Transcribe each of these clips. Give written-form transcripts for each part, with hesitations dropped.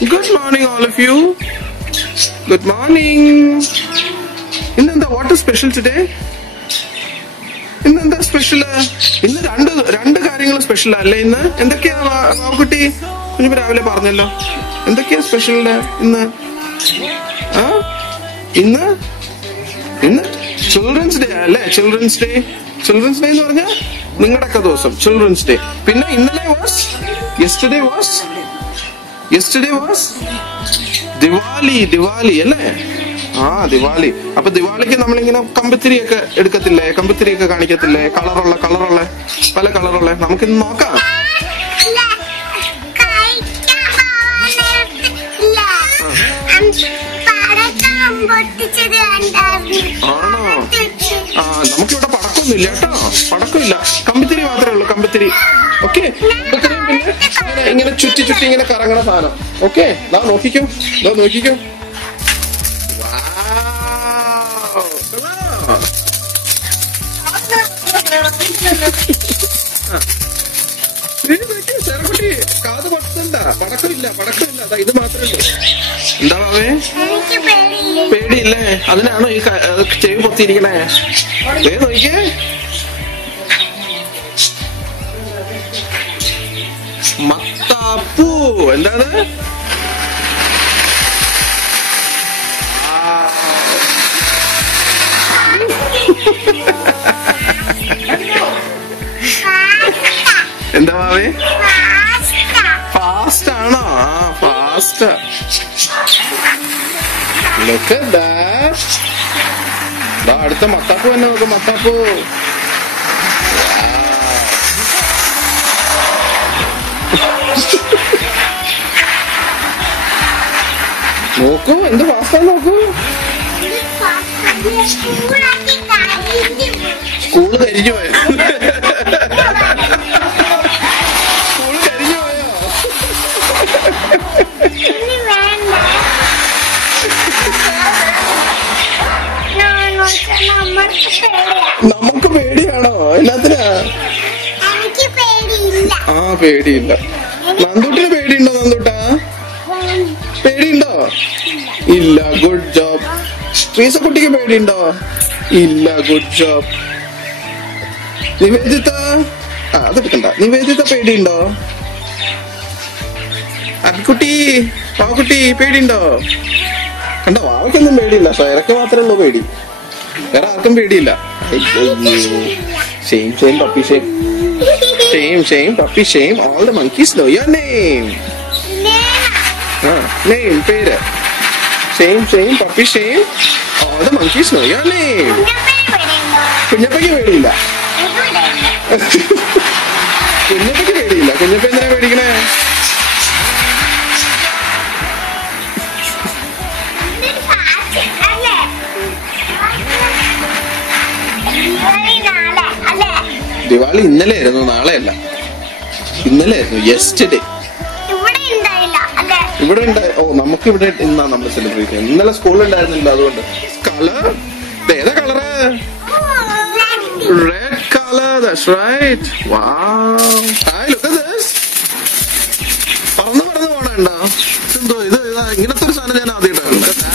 Good morning, all of you. Good morning. What is special today? ഇന്നെന്താ special? ഇന്ന് രണ്ട് കാര്യങ്ങൾ സ്പെഷ്യൽ അല്ലേ? ഇന്ന് എന്തൊക്കെയാ കുട്ടി കുഞ്ഞിപ്പ രാവിലെ പറഞ്ഞല്ലോ? എന്തൊക്കെയാ സ്പെഷ്യല് ഇന്ന്? ഇന്ന് ചിൽഡ്രൻസ് ഡേ അല്ലേ? ചിൽഡ്രൻസ് ഡേ എന്ന് പറഞ്ഞാൽ നിങ്ങളുടെയൊക്കെ ദിവസം ചിൽഡ്രൻസ് ഡേ. പിന്നെ ഇന്നലെ യെസ്റ്റർഡേ വാസ് ദിവാലി അല്ലേ? ദിവാലി. അപ്പൊ ദിവാലിക്ക് നമ്മളിങ്ങനെ കമ്പിത്തിരിയൊക്കെ എടുക്കത്തില്ലേ? കമ്പിത്തിരിയൊക്കെ കാണിക്കത്തില്ലേ? കളറുള്ള പല കളറുള്ള. നമുക്കിന്ന് നോക്കാം. ആണോ? നമുക്കിവിടെ പടക്കമൊന്നുമില്ല കേട്ടോ. പടക്കമില്ല, കമ്പിത്തിരി മാത്രമേ ഉള്ളൂ. കമ്പിത്തിരി. ഓക്കെ. കമ്പിത്തിരിയും പിന്നെ ഇങ്ങനെ ചുറ്റി ഇങ്ങനെ കറങ്ങണ സാധനം. ഓക്കെ. നോക്കിക്കോ. ചെറുകുട്ടി കാത് പത്തണ്ട. പടക്കമില്ല. ഇത് മാത്രമേ ഉള്ളൂ. എന്താ ഭാവേ? പേടിയില്ലേ? അതിനാണോ ഈ ചെവി പൊത്തിയിരിക്കണേ? നോക്കിയേ. മത്താപ്പൂ. എന്താണ്? എന്താ ഭാവേ? ഫാസ്റ്റ് ആണോ? ഫാസ്റ്റ്. Look at that. അടുത്ത മത്താപ്പൂ തന്നെ നോക്ക്. മത്താപ്പൂ. നോക്കൂ, എന്ത് ഫാസ്റ്റാ നോക്കൂ. സ്കൂള് കരിഞ്ഞു പോയോ? നമുക്ക് പേടിയാണോ? എല്ലാത്തിനാ? പേടിയില്ല. നന്ദൂട്ടിന് പേടിയുണ്ടോ? നന്ദൂട്ടാ പേടിയുണ്ടോ? ഇല്ല. Good job. ശ്രീസക്കുട്ടിക്ക് പേടിയുണ്ടോ? ഇല്ല. Good job. നിവേദിത അതെടുക്കണ്ട. നിവേദിത പേടിയുണ്ടോ? അക്കുട്ടി പാവക്കുട്ടി പേടിയുണ്ടോ? കണ്ടോ? വാവയ്ക്കൊന്നും പേടിയില്ല. സ്വയരക്ക് മാത്രമേ ഉള്ളൂ പേടി. വേറെ ആർക്കും പേടിയില്ല. Shame, puppy, shame. Shame, puppy, shame. All the monkeys know your name. Name, പേര്. Shame, puppy, shame. All the monkeys know your name. കുഞ്ഞപ്പയ്ക്ക് പേടിയില്ല. കുഞ്ഞപ്പയ്ക്ക് പേടിയില്ല. കുഞ്ഞപ്പ എന്തിനാ പേടിക്കണേ? ദിവാലി ഇന്നലെ ആയിരുന്നു, നാളെ അല്ല. ഇന്നലെ ആയിരുന്നു. യെസ്റ്റർഡേ. ഇവിടെ ഉണ്ടായി. നമുക്ക് ഇവിടെ ഇന്നാ നമ്മൾ സെലിബ്രേറ്റ് ചെയ്യുന്നത്. ഇന്നലെ സ്കൂളിൽ ഉണ്ടായിരുന്നില്ല. അതുകൊണ്ട് കളർ. ഏതാ colour? Red colour. That's right. Wow. Hi, look at this. പറന്ന് പോണുണ്ടോ? എന്തോ ഇത് ഇങ്ങനത്തെ ഒരു സാധനം ഞാൻ ആദ്യമായിട്ടാണ്.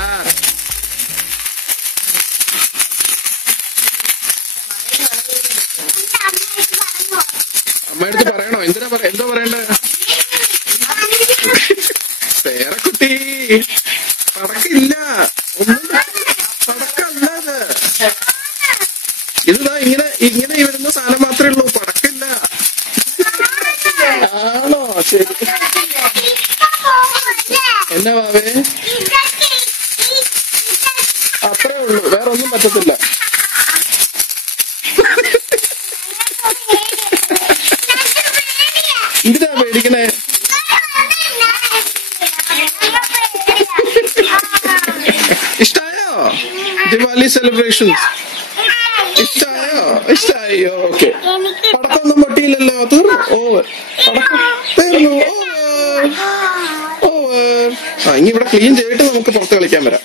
അമ്മയടുത്ത് പറയണോ? എന്തോ പറയണ്ടേ? പേരക്കുട്ടി പടക്കില്ല. പടക്കല്ലാതെ ഇതാ ഇങ്ങനെ വരുന്ന സാധനം മാത്രമേ ഉള്ളൂ. പടക്കില്ല. ആണോ? ശരി. എന്നാ ഭാവേ? അത്രേ ഉള്ളൂ. വേറെ ഒന്നും പറ്റത്തില്ല. എന്തിനാ പേടിക്കണേ? ഇഷ്ടായോ ദിവാലി സെലിബ്രേഷൻസ്? ഇഷ്ടായോ? ഓക്കെ. പടക്കൊന്നും പൊട്ടിയില്ലല്ലോ. തീർന്നു. തീർന്നു. ഇനി ഇവിടെ ക്ലീൻ ചെയ്തിട്ട് നമുക്ക് പുറത്ത് കളിക്കാൻ വരാം.